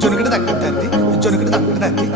జొనకటి తగ్గదండి జొనకటి తగ్గదండి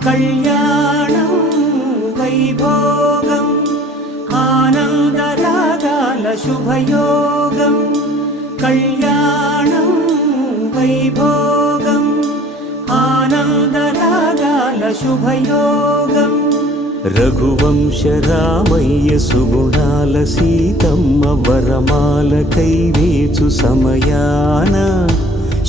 కళ్యాణం వైభోగం ఆనందరాగాల శుభయోగం కళ్యాణం వైభోగం ఆనందరాగాల శుభయోగం రఘువంశ రామయ్య సుగుణాల సీతమ్మ వరమాల కైవేచు సమయాన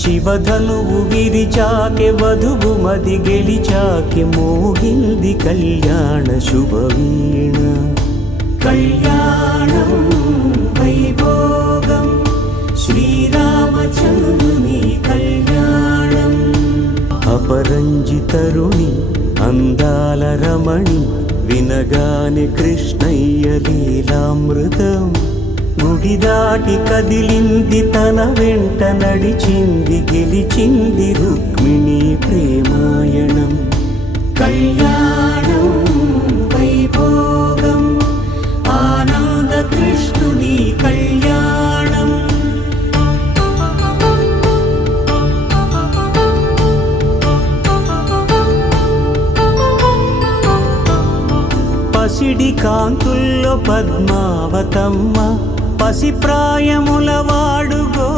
శివధనువు విరిచాకె వధువు మది గెలిచాకె మోగింది కళ్యాణ శుభవీణ కళ్యాణం వైభోగం శ్రీరామచంద్రుని కళ్యాణం అపరంజితరుణి అందాల రమణి వినగానే కృష్ణయ్య లీలామృతం గుడి దాటి కదిలింది తన వెంట నడిచింది గెలిచింది రుక్మిణి ప్రేమాయణం కళ్యాణం వైభోగం ఆనంద కృష్ణుని కళ్యాణం పసిడి కాంతుల్లో పద్మావతమ్మ పసి ప్రాయముల వాడు గో